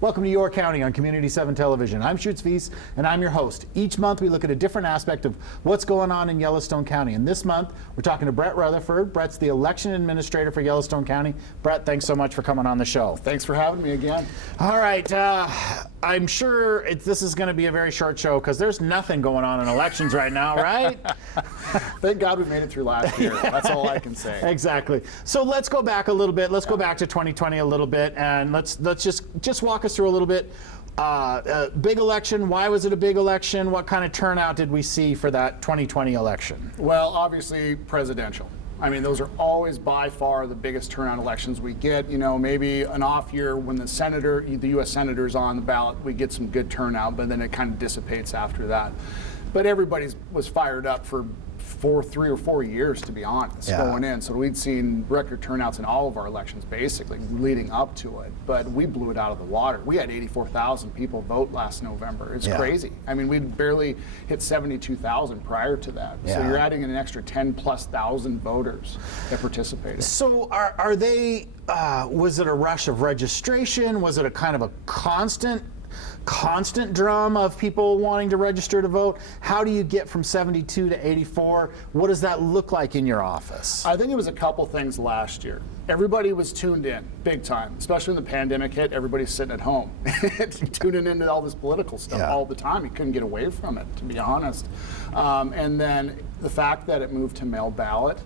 Welcome to Your County on Community 7 Television. I'm Shoots Veis, and I'm your host. Each month we look at a different aspect of what's going on in Yellowstone County. And this month we're talking to Bret Rutherford. Bret's the Election Administrator for Yellowstone County. Bret, thanks so much for coming on the show. Thanks for having me again. All right, I'm sure this is going to be a very short show because there's nothing going on in elections right now, right? Thank God we made it through last year. That's all I can say. Exactly. So let's go back a little bit. Let's go back to 2020 a little bit, and let's just walk us through a little bit. Big election. Why was it a big election? What kind of turnout did we see for that 2020 election? Well, obviously presidential. I mean, those are always by far the biggest turnout elections we get. You know, maybe an off year when the U.S. senator's on the ballot, we get some good turnout, but then it kind of dissipates after that. But everybody was fired up for 3 or 4 years, to be honest, going in. So we'd seen record turnouts in all of our elections, basically, leading up to it. But we blew it out of the water. We had 84,000 people vote last November. It's crazy. I mean, we'd barely hit 72,000 prior to that. So you're adding in an extra 10,000+ voters that participated. So are they, was it a rush of registration? Was it a kind of a constant drum of people wanting to register to vote? How do you get from 72 to 84? What does that look like in your office? I think it was a couple things last year. Everybody was tuned in big time, especially when the pandemic hit. Everybody's sitting at home tuning into all this political stuff all the time. You couldn't get away from it, to be honest. And then the fact that it moved to mail ballot,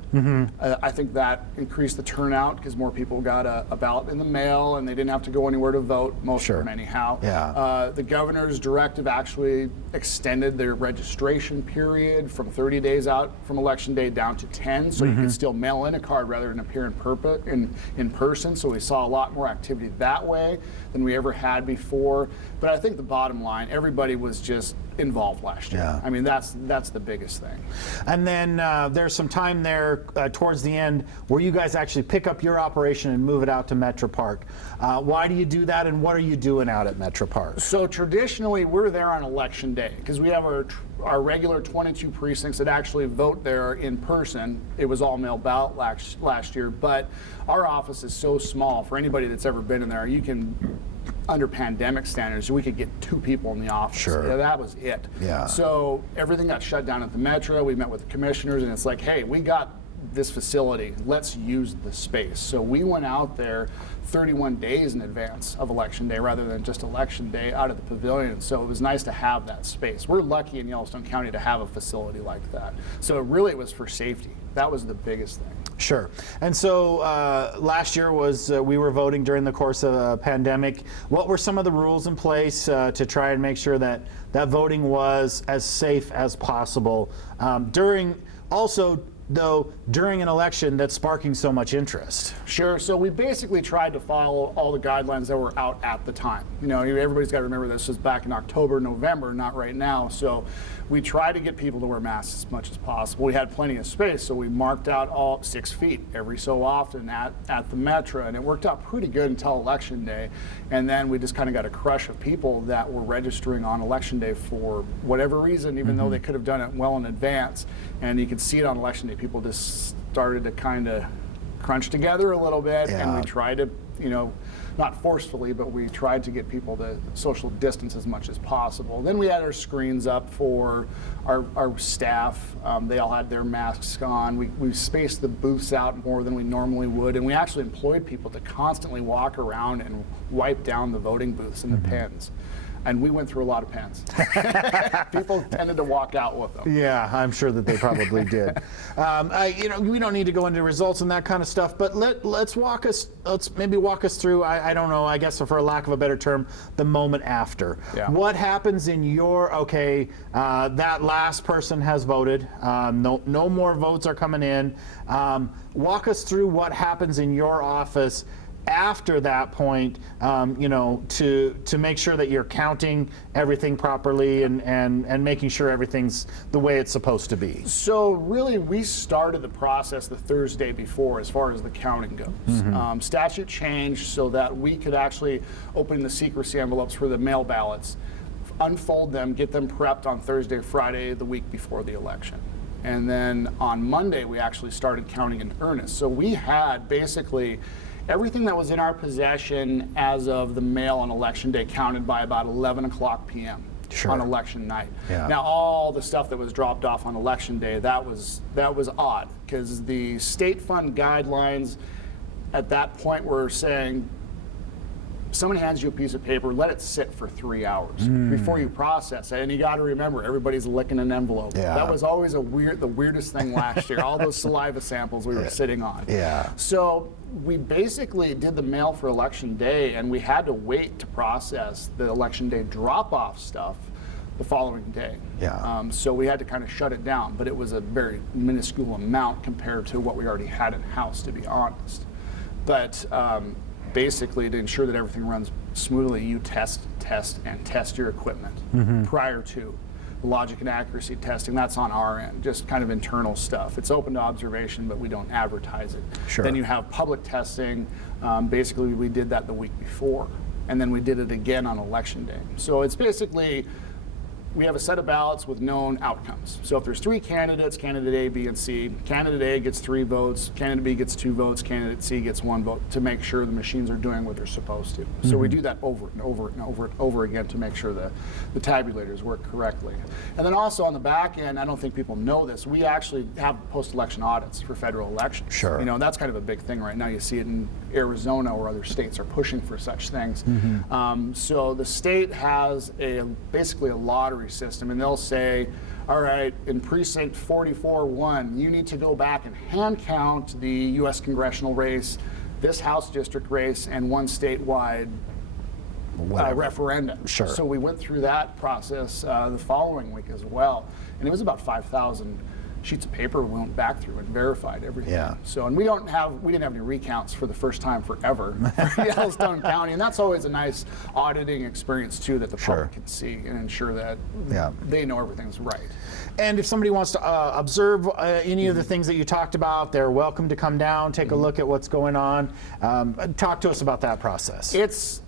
I think that increased the turnout because more people got a ballot in the mail and they didn't have to go anywhere to vote, most of them anyhow. The governor's directive actually extended their registration period from 30 days out from election day down to 10, so you could still mail in a card rather than appear in person. So we saw a lot more activity that way than we ever had before. But I think the bottom line, everybody was just involved last year. I mean, that's the biggest thing. And then there's some time there towards the end where you guys actually pick up your operation and move it out to Metro Park. Why do you do that, and what are you doing out at Metro Park? So traditionally, we're there on election day because we have our regular 22 precincts that actually vote there in person. It was all mail ballot last year, but our office is so small. For anybody that's ever been in there, you can, under pandemic standards, we could get 2 people in the office. Yeah, that was it. So everything got shut down at the Metro. We met with the commissioners, and it's like, hey, we got this facility, let's use the space. So we went out there 31 days in advance of election day rather than just election day out of the pavilion. So it was nice to have that space. We're lucky in Yellowstone County to have a facility like that. So really it was for safety. That was the biggest thing. Sure. And so last year was we were voting during the course of a pandemic. What were some of the rules in place to try and make sure that voting was as safe as possible during an election that's sparking so much interest? Sure. So we basically tried to follow all the guidelines that were out at the time. You know, everybody's got to remember this was back in October, November, not right now. So we tried to get people to wear masks as much as possible. We had plenty of space, so we marked out all 6 feet every so often at the Metro, and it worked out pretty good until election day. And then we just kind of got a crush of people that were registering on election day for whatever reason, even though they could have done it well in advance. And you could see it on election day. People just started to kind of crunch together a little bit, and we tried to, you know, not forcefully, but we tried to get people to social distance as much as possible. Then we had our screens up for our staff. They all had their masks on. We spaced the booths out more than we normally would, and we actually employed people to constantly walk around and wipe down the voting booths and the pens. And we went through a lot of pens. People tended to walk out with them. Yeah, I'm sure that they probably did. You know, we don't need to go into results and that kind of stuff, but let's maybe walk us through. I don't know. I guess for a lack of a better term, the moment after. What happens in your that last person has voted. No more votes are coming in. Walk us through what happens in your office after that point, you know, to make sure that you're counting everything properly and making sure everything's the way it's supposed to be. So really, we started the process the Thursday before as far as the counting goes. Statute changed so that we could actually open the secrecy envelopes for the mail ballots, unfold them, get them prepped on Thursday, Friday, the week before the election. And then on Monday, we actually started counting in earnest. So we had basically Everything that was in our possession as of the mail on election day counted by about 11 o'clock p.m. Sure. on election night. Yeah. Now, all the stuff that was dropped off on election day, that was odd, because the state fund guidelines at that point were saying, someone hands you a piece of paper, let it sit for 3 hours before you process it. And you got to remember, everybody's licking an envelope. Yeah. That was always the weirdest thing last year. All those saliva samples we were sitting on. Yeah. So we basically did the mail for election day, and we had to wait to process the election day drop-off stuff the following day. Yeah. So we had to kind of shut it down, but it was a very minuscule amount compared to what we already had in house, to be honest. But basically, to ensure that everything runs smoothly, you test your equipment prior to logic and accuracy testing. That's on our end, just kind of internal stuff. It's open to observation, but we don't advertise it. Sure. Then you have public testing. Basically, we did that the week before, and then we did it again on election day. So it's basically, we have a set of ballots with known outcomes. So if there's 3 candidates, candidate A, B, and C, candidate A gets 3 votes, candidate B gets 2 votes, candidate C gets 1 vote, to make sure the machines are doing what they're supposed to. So we do that over and over and over and over again to make sure the tabulators work correctly. And then also on the back end, I don't think people know this, we actually have post-election audits for federal elections. Sure. You know, that's kind of a big thing right now. You see it in Arizona, or other states are pushing for such things. So the state has basically a lottery system, and they'll say, all right, in precinct 44-1, you need to go back and hand count the U.S. congressional race, this House district race, and 1 statewide referendum. Sure. So we went through that process the following week as well, and it was about 5,000 sheets of paper we went back through and verified everything. Yeah. So, and we didn't have any recounts for the first time forever for Yellowstone County, and that's always a nice auditing experience too, that the public can see and ensure that they know everything's right. And if somebody wants to observe any of the things that you talked about, they're welcome to come down, take a look at what's going on. Talk to us about that process.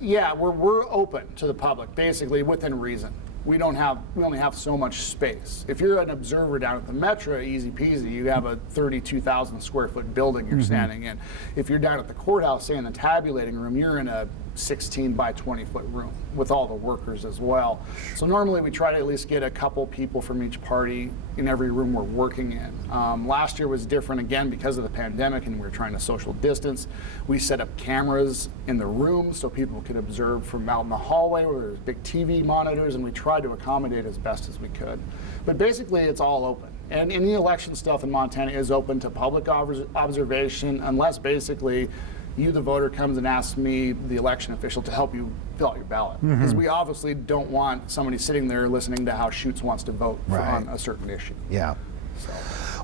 We're open to the public, basically within reason. We only have so much space. If you're an observer down at the Metro, easy peasy, you have a 32,000 square foot building you're standing in. If you're down at the courthouse, say in the tabulating room, you're in a 16 by 20 foot room with all the workers as well. So normally we try to at least get a couple people from each party in every room we're working in. Last year was different again because of the pandemic, and we were trying to social distance. We set up cameras in the room so people could observe from out in the hallway where there's big TV monitors, and we tried to accommodate as best as we could. But basically it's all open. And any election stuff in Montana is open to public observation, unless basically you, the voter, comes and asks me, the election official, to help you fill out your ballot. Because we obviously don't want somebody sitting there listening to how Shoots wants to vote on a certain issue. Yeah. So.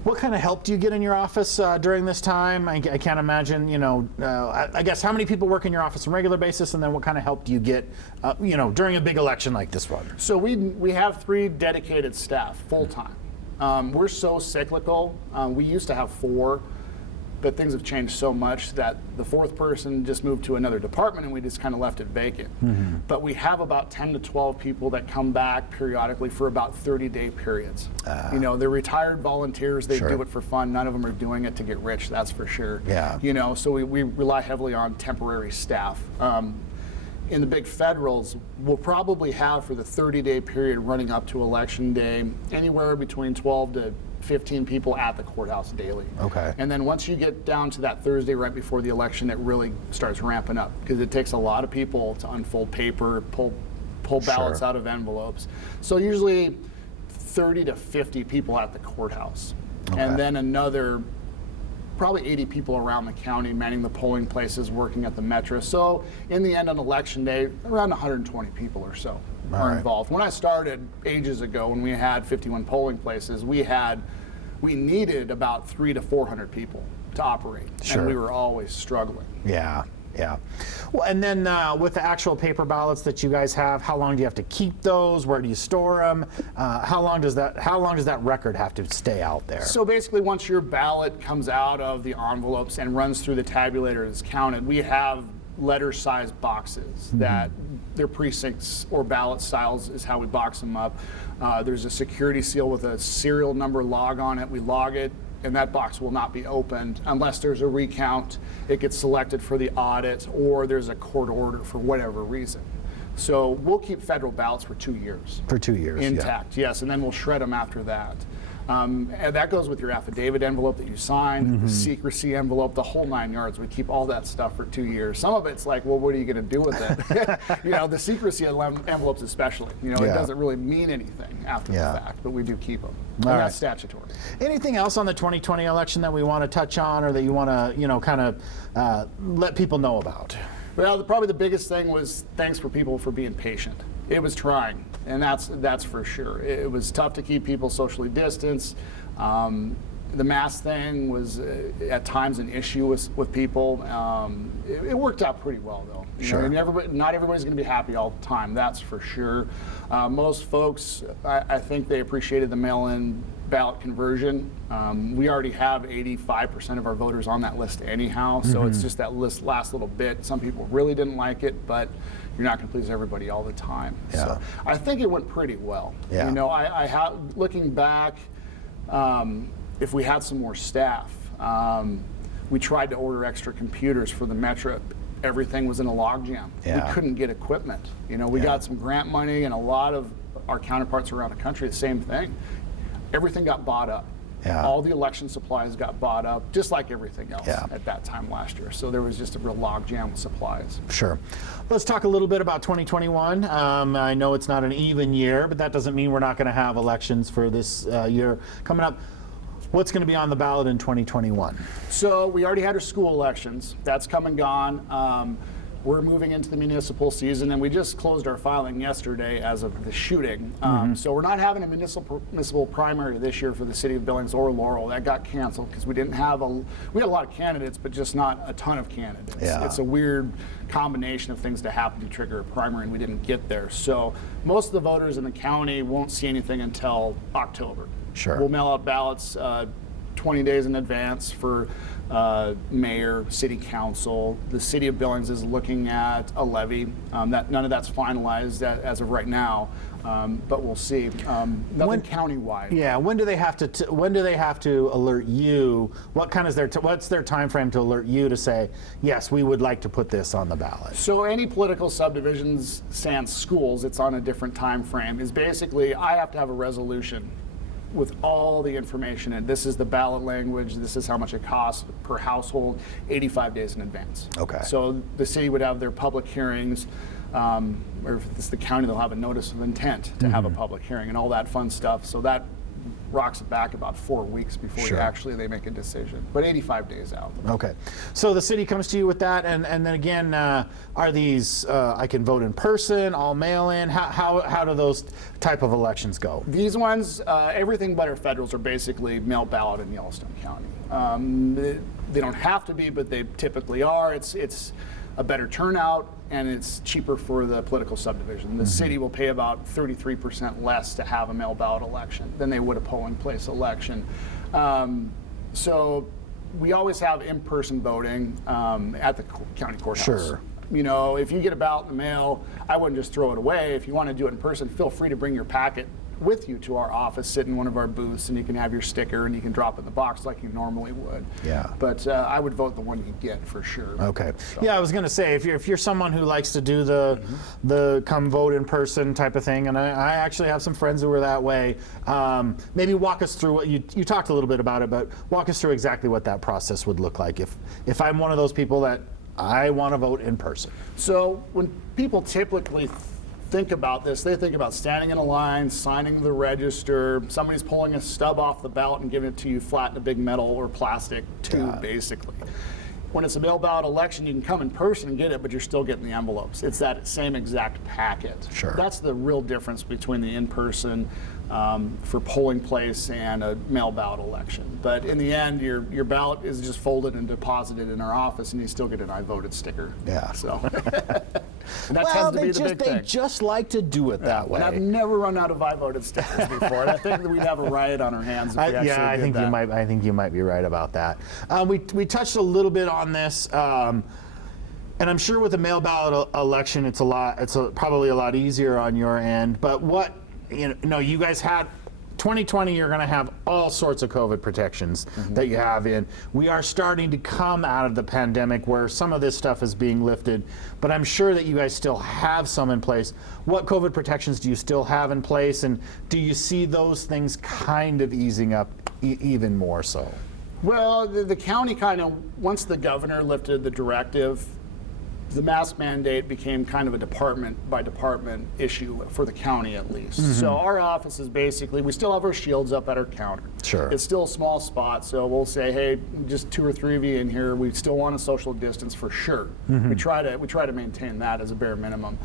What kind of help do you get in your office during this time? I can't imagine, I guess, how many people work in your office on a regular basis, and then what kind of help do you get, during a big election like this one? So we have 3 dedicated staff, full-time. We're so cyclical. We used to have 4. But things have changed so much that the 4th person just moved to another department, and we just kind of left it vacant. But we have about 10 to 12 people that come back periodically for about 30-day periods. They're retired volunteers. They do it for fun. None of them are doing it to get rich, that's for sure. Yeah. So we rely heavily on temporary staff. In the big federals, we'll probably have, for the 30-day period running up to election day, anywhere between 12 to 15 people at the courthouse daily. Okay. And then once you get down to that Thursday right before the election, it really starts ramping up, because it takes a lot of people to unfold paper, pull ballots out of envelopes. So usually 30 to 50 people at the courthouse. Okay. And then another probably 80 people around the county manning the polling places, working at the Metro. So in the end, on election day, around 120 people or so are involved. When I started ages ago, when we had 51 polling places, we needed about 300 to 400 people to operate, and we were always struggling. Yeah. Well, and then with the actual paper ballots that you guys have, how long do you have to keep those? Where do you store them? How long does that record have to stay out there? So basically, once your ballot comes out of the envelopes and runs through the tabulator and is counted, we have letter-sized boxes that their precincts or ballot styles is how we box them up. There's a security seal with a serial number log on it. We log it and that box will not be opened unless there's a recount, it gets selected for the audit, or there's a court order for whatever reason. So we'll keep federal ballots for 2 years. For 2 years, intact, yes, and then we'll shred them after that. And that goes with your affidavit envelope that you sign, the secrecy envelope, the whole 9 yards. We keep all that stuff for 2 years. Some of it's like, well, what are you going to do with it? The secrecy envelopes especially. It doesn't really mean anything after the fact, but we do keep them. And that's statutory. Anything else on the 2020 election that we want to touch on, or that you want to, kind of let people know about? Well, probably the biggest thing was thanks for people for being patient. It was trying, and that's for sure. It was tough to keep people socially distanced. The mask thing was at times an issue with people. It worked out pretty well, though. Sure. Not everybody's going to be happy all the time, that's for sure. Most folks, I think they appreciated the mail-in ballot conversion. We already have 85% of our voters on that list anyhow, so it's just that last little bit. Some people really didn't like it, but you're not going to please everybody all the time. Yeah. So I think it went pretty well. Yeah. I have, looking back, if we had some more staff, we tried to order extra computers for the Metro. Everything was in a logjam. Yeah. We couldn't get equipment. We got some grant money, and a lot of our counterparts around the country, the same thing. Everything got bought up. Yeah. All the election supplies got bought up, just like everything else Yeah. at that time last year. So there was just a real logjam with supplies. Sure. Let's talk a little bit about 2021. I know it's not an even year, but that doesn't mean we're not going to have elections for this year coming up. What's going to be on the ballot in 2021? So we already had our school elections. That's come and gone. We're moving into the municipal season, and we just closed our filing yesterday as of the shooting. So we're not having a municipal primary this year for the city of Billings or Laurel. That got canceled because we had a lot of candidates, but just not a ton of candidates. Yeah. It's a weird combination of things to happen to trigger a primary, and we didn't get there. So most of the voters in the county won't see anything until October. Sure. We'll mail out ballots 20 days in advance for mayor, city council. The city of Billings is looking at a levy. None of that's finalized as of right now, but we'll see. Nothing countywide. Yeah. When do they have to alert you? What's their time frame to alert you to say, yes, we would like to put this on the ballot? So any political subdivisions, sans schools, it's on a different time frame. Is basically I have to have a resolution with all the information, and this is the ballot language, this is how much it costs per household, 85 days in advance. Okay. So the city would have their public hearings, or if it's the county, they'll have a notice of intent to have a public hearing and all that fun stuff. So that rocks it back about 4 weeks before they make a decision, but 85 days out. Okay, so the city comes to you with that, and then again, are these I can vote in person, all mail-in? How do those type of elections go? These ones, everything but our federals are basically mail ballot in Yellowstone County. They don't have to be, but they typically are. It's a better turnout, and it's cheaper for the political subdivision. The city will pay about 33% less to have a mail ballot election than they would a polling place election. So we always have in-person voting at the county courthouse. Sure. If you get a ballot in the mail, I wouldn't just throw it away. If you want to do it in person, feel free to bring your packet with you to our office, sit in one of our booths, and you can have your sticker and you can drop it in the box like you normally would. Yeah. But I would vote the one you get for sure. Okay. So. Yeah, I was going to say, if you're someone who likes to do the come vote in person type of thing, and I actually have some friends who are that way, maybe walk us through what you talked a little bit about it, but walk us through exactly what that process would look like if I'm one of those people that I want to vote in person. So when people typically think about this, they think about standing in a line, signing the register, somebody's pulling a stub off the ballot and giving it to you flat in a big metal or plastic tube, basically. When it's a mail ballot election, you can come in person and get it, but you're still getting the envelopes. It's that same exact packet. Sure. That's the real difference between the in-person for polling place and a mail ballot election. But in the end, your ballot is just folded and deposited in our office, and you still get an I voted sticker. Yeah. So. And that tends to be the big thing. They just like to do it that way. And I've never run out of I voted stickers before. And I think that we'd have a riot on our hands if we actually I did think that. I think you might be right about that. We touched a little bit on this, and I'm sure with the mail ballot election, probably a lot easier on your end. But you guys had 2020, you're going to have all sorts of COVID protections that you have in. We are starting to come out of the pandemic where some of this stuff is being lifted, but I'm sure that you guys still have some in place. What COVID protections do you still have in place, and do you see those things kind of easing up even more so? Well, the county kind of, once the governor lifted the directive, the mask mandate became kind of a department by department issue for the county at least. So our office is basically, we still have our shields up at our counter. Sure. It's still a small spot, so we'll say, hey, just 2 or 3 of you in here. We still want a social distance for sure. We try to maintain that as a bare minimum.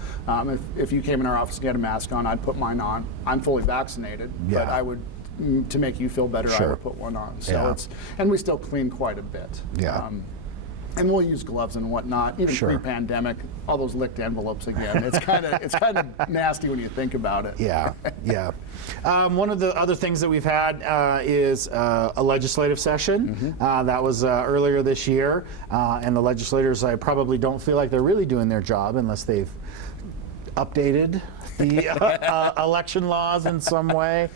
If you came in our office and had a mask on, I'd put mine on. I'm fully vaccinated, but I would, to make you feel better, I would put one on. So and we still clean quite a bit. Yeah. And we'll use gloves and whatnot. Even pre-pandemic, all those licked envelopes again. It's kind of nasty when you think about it. Yeah, yeah. One of the other things that we've had is a legislative session. That was earlier this year, and the legislators, I probably don't feel like they're really doing their job unless they've updated the election laws in some way.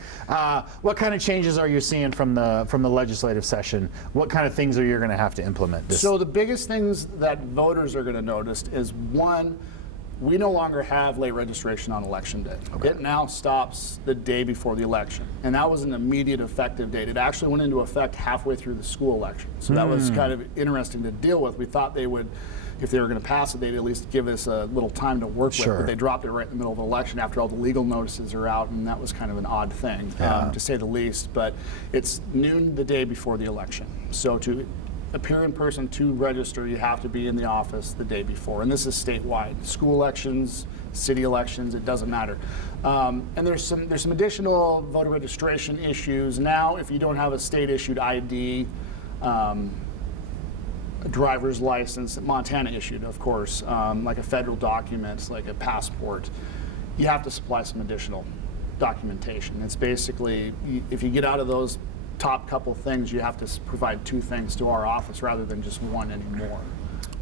What kind of changes are you seeing from the legislative session? What kind of things are you going to have to implement? So the biggest things that voters are going to notice is, one, we no longer have late registration on election day. It now stops the day before the election. And that was an immediate effective date. It actually went into effect halfway through the school election. So that was kind of interesting to deal with. We thought they would, if they were going to pass it, they'd at least give us a little time to work with, but they dropped it right in the middle of the election after all the legal notices are out, and that was kind of an odd thing, to say the least. But it's noon the day before the election. So to appear in person to register, you have to be in the office the day before, and this is statewide. School elections, city elections, it doesn't matter. And there's some additional voter registration issues. Now, if you don't have a state-issued ID, a driver's license, Montana issued, of course, like a federal document, like a passport, you have to supply some additional documentation. It's basically, if you get out of those top couple things, you have to provide 2 things to our office rather than just 1 anymore.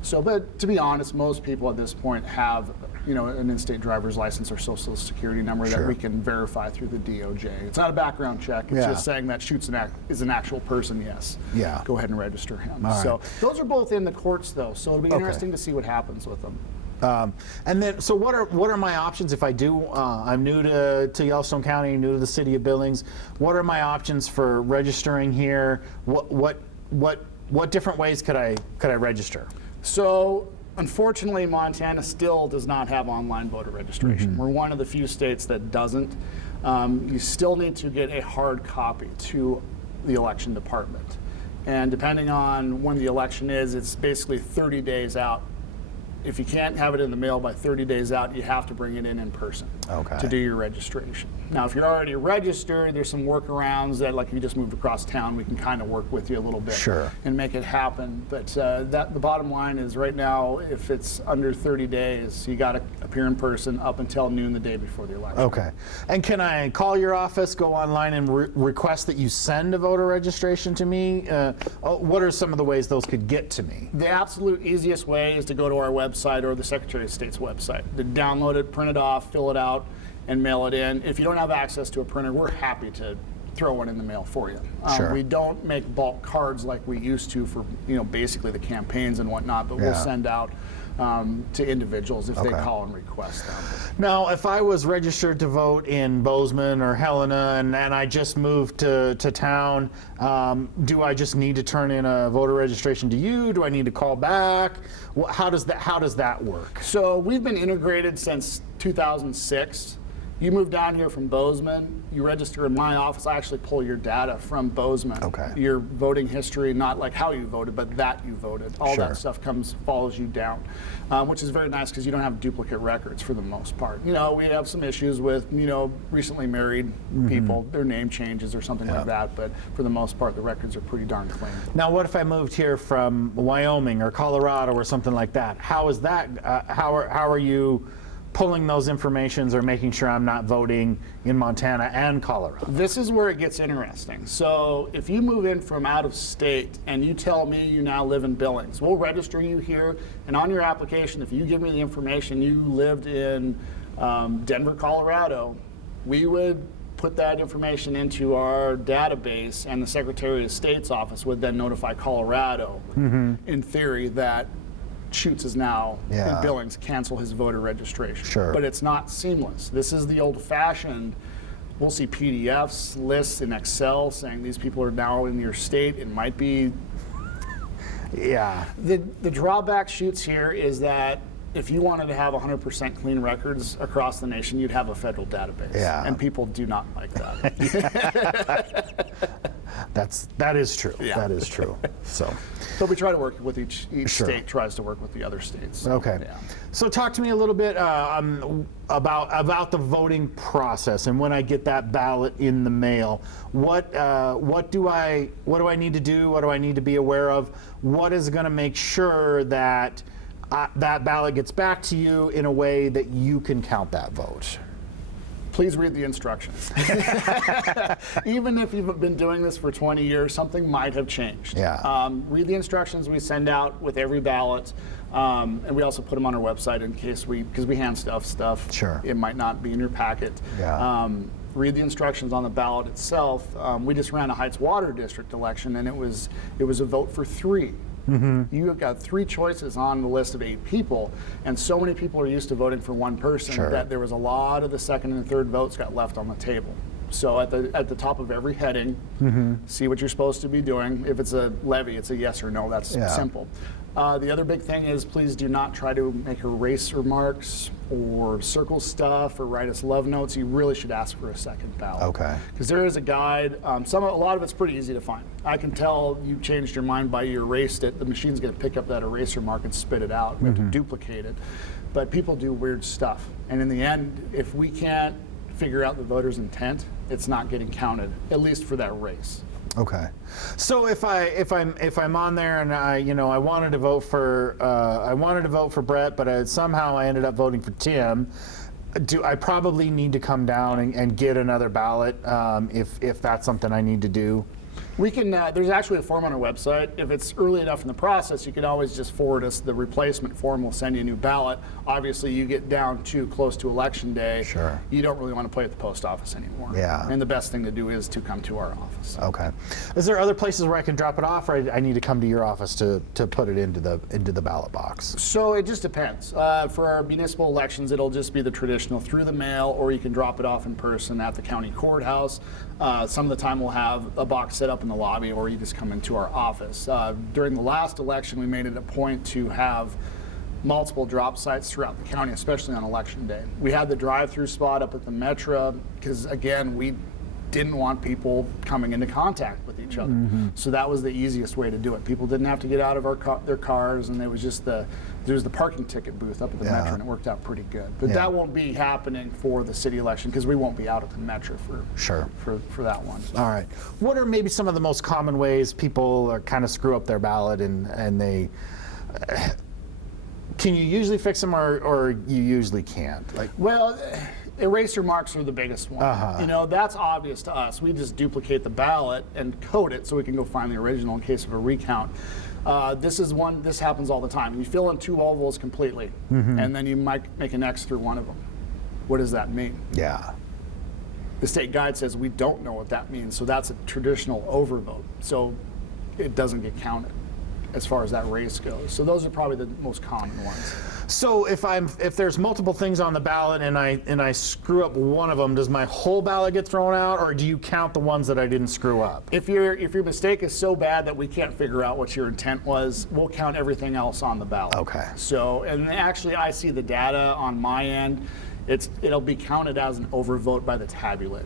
So, but to be honest, most people at this point have, an in-state driver's license or social security number that we can verify through the DOJ. It's not a background check. It's just saying that Shoots is an actual person. Yes. Yeah. Go ahead and register him. So those are both in the courts, though. So it'll be interesting to see what happens with them. And then, so what are my options if I do? I'm new to Yellowstone County, new to the city of Billings. What are my options for registering here? What different ways could I register? So, unfortunately, Montana still does not have online voter registration. We're one of the few states that doesn't. You still need to get a hard copy to the election department. And depending on when the election is, it's basically 30 days out. If you can't have it in the mail by 30 days out, you have to bring it in person to do your registration. Now, if you're already registered, there's some workarounds that, like if you just moved across town, we can kind of work with you a little bit and make it happen. But the bottom line is right now, if it's under 30 days, you got to appear in person up until noon the day before the election. Okay. And can I call your office, go online, and request that you send a voter registration to me? What are some of the ways those could get to me? The absolute easiest way is to go to our website or the Secretary of State's website. To download it, print it off, fill it out, and mail it in. If you don't have access to a printer, we're happy to throw one in the mail for you. We don't make bulk cards like we used to for basically the campaigns and whatnot, but we'll send out to individuals if they call and request them. Now, if I was registered to vote in Bozeman or Helena and I just moved to town, do I just need to turn in a voter registration to you? Do I need to call back? How does that work? So we've been integrated since 2006. You move down here from Bozeman, you register in my office, I actually pull your data from Bozeman. Your voting history, not like how you voted, but that you voted. All that stuff follows you down, which is very nice because you don't have duplicate records for the most part. We have some issues with, recently married people, their name changes or something like that, but for the most part, the records are pretty darn clean. Now, what if I moved here from Wyoming or Colorado or something like that? How is that, how are you pulling those informations or making sure I'm not voting in Montana and Colorado? This is where it gets interesting. So if you move in from out of state and you tell me you now live in Billings, we'll register you here, and on your application, if you give me the information you lived in Denver, Colorado, we would put that information into our database, and the Secretary of State's office would then notify Colorado, in theory, that Shoots is now in Billings, cancel his voter registration. Sure. But it's not seamless. This is the old-fashioned. We'll see PDFs, lists in Excel saying these people are now in your state. It might be. Yeah. The drawback, Shoots, here is that if you wanted to have 100% clean records across the nation, you'd have a federal database. Yeah. And people do not like that. That is true. Yeah. That is true. So But we try to work with each Sure. state tries to work with the other states. okay. Yeah. So talk to me a little bit about the voting process, and when I get that ballot in the mail, what do I need to do? What do I need to be aware of? What is going to make sure that that ballot gets back to you in a way that you can count that vote? Please read the instructions. Even if you've been doing this for 20 years, something might have changed. Yeah. Read the instructions we send out with every ballot, and we also put them on our website in case because we hand stuff. Sure. It might not be in your packet. Yeah. Read the instructions on the ballot itself. We just ran a Heights Water District election, and it was a vote for 3. You have got 3 choices on the list of 8 people, and so many people are used to voting for one person Sure. that there was a lot of the second and third votes got left on the table. So at the top of every heading, see what you're supposed to be doing. If it's a levy, it's a yes or no. That's simple. The other big thing is please do not try to make erase remarks or circle stuff or write us love notes. You really should ask for a second ballot. Okay. Because there is a guide. A lot of it's pretty easy to find. I can tell you changed your mind by you erased it. The machine's going to pick up that eraser mark and spit it out. We have to duplicate it. But people do weird stuff. And in the end, if we can't figure out the voter's intent, it's not getting counted, at least for that race. Okay. So if I'm on there and I wanted to vote for Bret, but somehow I ended up voting for Tim, do I probably need to come down and get another ballot if that's something I need to do? We can. There's actually a form on our website. If it's early enough in the process, you can always just forward us the replacement form. We'll send you a new ballot. Obviously, you get down too close to election day. Sure. You don't really want to play at the post office anymore. Yeah. And the best thing to do is to come to our office. Okay. Is there other places where I can drop it off, or I need to come to your office to put it into the ballot box? So it just depends. For our municipal elections, it'll just be the traditional through the mail, or you can drop it off in person at the county courthouse. Some of the time we'll have a box set up in the lobby, or you just come into our office. During the last election, we made it a point to have multiple drop sites throughout the county, especially on election day. We had the drive-through spot up at the Metro because, again, we didn't want people coming into contact with each other. So that was the easiest way to do it. People didn't have to get out of their cars, and there was the parking ticket booth up at the Metro, and it worked out pretty good. But that won't be happening for the city election because we won't be out at the Metro for that one. All right. What are maybe some of the most common ways people kind of screw up their ballot and they? Can you usually fix them, or you usually can't? Well, eraser marks are the biggest one. That's obvious to us. We just duplicate the ballot and code it so we can go find the original in case of a recount. This happens all the time. You fill in 2 ovals completely, and then you might make an X through one of them. What does that mean? Yeah. The state guide says we don't know what that means, so that's a traditional overvote. So it doesn't get counted as far as that race goes. So those are probably the most common ones. So if there's multiple things on the ballot and I screw up one of them, does my whole ballot get thrown out, or do you count the ones that I didn't screw up? If your mistake is so bad that we can't figure out what your intent was, we'll count everything else on the ballot. Okay. So, and actually I see the data on my end. It'll be counted as an overvote by the tabulate.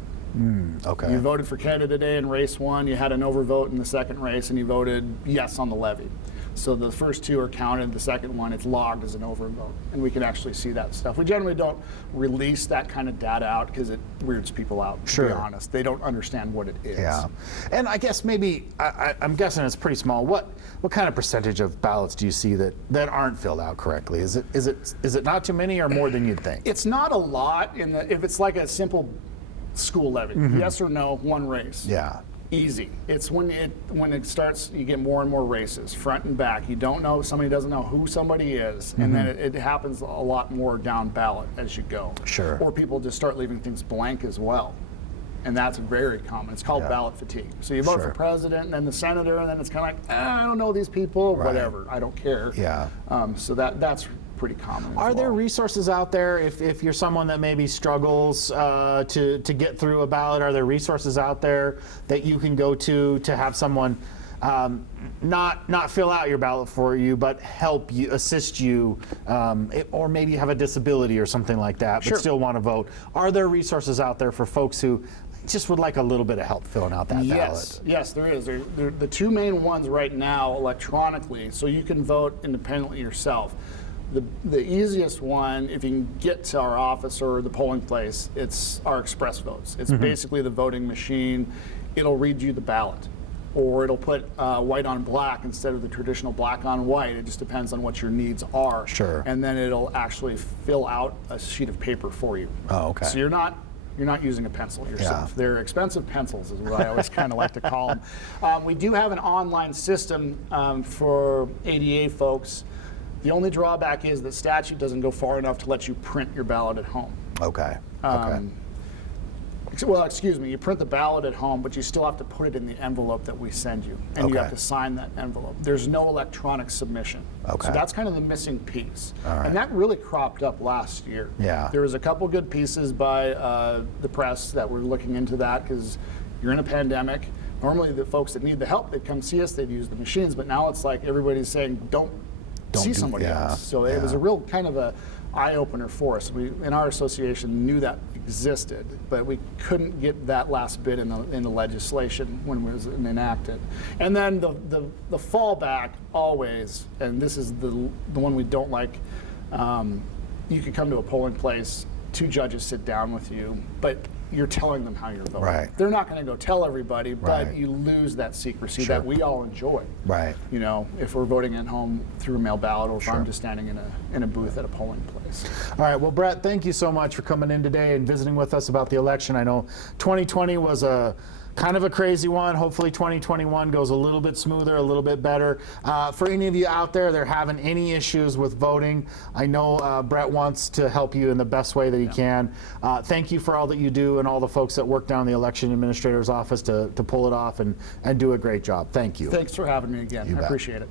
Okay. You voted for candidate A in race 1, you had an overvote in the second race, and you voted yes on the levy. So the first 2 are counted, the second one, it's logged as an overvote. And we can actually see that stuff. We generally don't release that kind of data out because it weirds people out, to be honest. They don't understand what it is. Yeah. And I guess maybe, I'm guessing it's pretty small. What kind of percentage of ballots do you see that aren't filled out correctly? Is it not too many or more than you'd think? It's not a lot if it's like a simple school levy, yes or no, 1 race. Yeah. Easy. It's when it starts, you get more and more races, front and back. You don't know, somebody doesn't know who somebody is, and then it happens a lot more down ballot as you go. Sure. Or people just start leaving things blank as well. And that's very common. It's called ballot fatigue. So you vote for president and then the senator, and then it's kind of like, I don't know these people, whatever, I don't care. Yeah. So that's pretty common. Are there resources out there if you're someone that maybe struggles to get through a ballot? Are there resources out there that you can go to have someone not fill out your ballot for you, but help you, assist you, or maybe have a disability or something like that, but still want to vote? Are there resources out there for folks who just would like a little bit of help filling out that ballot? Yes, there is. The two main ones right now electronically, so you can vote independently yourself. The easiest one, if you can get to our office or the polling place, it's our express votes. It's basically the voting machine. It'll read you the ballot, or it'll put white on black instead of the traditional black on white. It just depends on what your needs are. Sure. And then it'll actually fill out a sheet of paper for you. Oh, okay. So you're not using a pencil yourself. Yeah. They're expensive pencils is what I always kind of like to call them. We do have an online system for ADA folks. The only drawback is that statute doesn't go far enough to let you print your ballot at home. Okay. Well, excuse me, you print the ballot at home, but you still have to put it in the envelope that we send you, and you have to sign that envelope. There's no electronic submission. Okay. So that's kind of the missing piece. All right. And that really cropped up last year. Yeah. There was a couple good pieces by the press that were looking into that, because you're in a pandemic. Normally the folks that need the help, they'd come see us, they'd use the machines, but now it's like everybody's saying, don't see somebody else. So it was a real kind of a eye-opener for us. We, in our association, knew that existed, but we couldn't get that last bit in the legislation when it was enacted. And then the fallback always, and this is the one we don't like, you could come to a polling place, two judges sit down with you, but you're telling them how you're voting. Right. They're not going to go tell everybody, but you lose that secrecy that we all enjoy. Right. You know, if we're voting at home through a mail ballot, or if I'm just standing in a booth at a polling place. All right. Well, Bret, thank you so much for coming in today and visiting with us about the election. I know 2020 was a kind of a crazy one. Hopefully 2021 goes a little bit smoother, a little bit better. For any of you out there that are having any issues with voting, I know Bret wants to help you in the best way that he can. Thank you for all that you do, and all the folks that work down the election administrator's office to pull it off and do a great job. Thank you. Thanks for having me again. I appreciate it.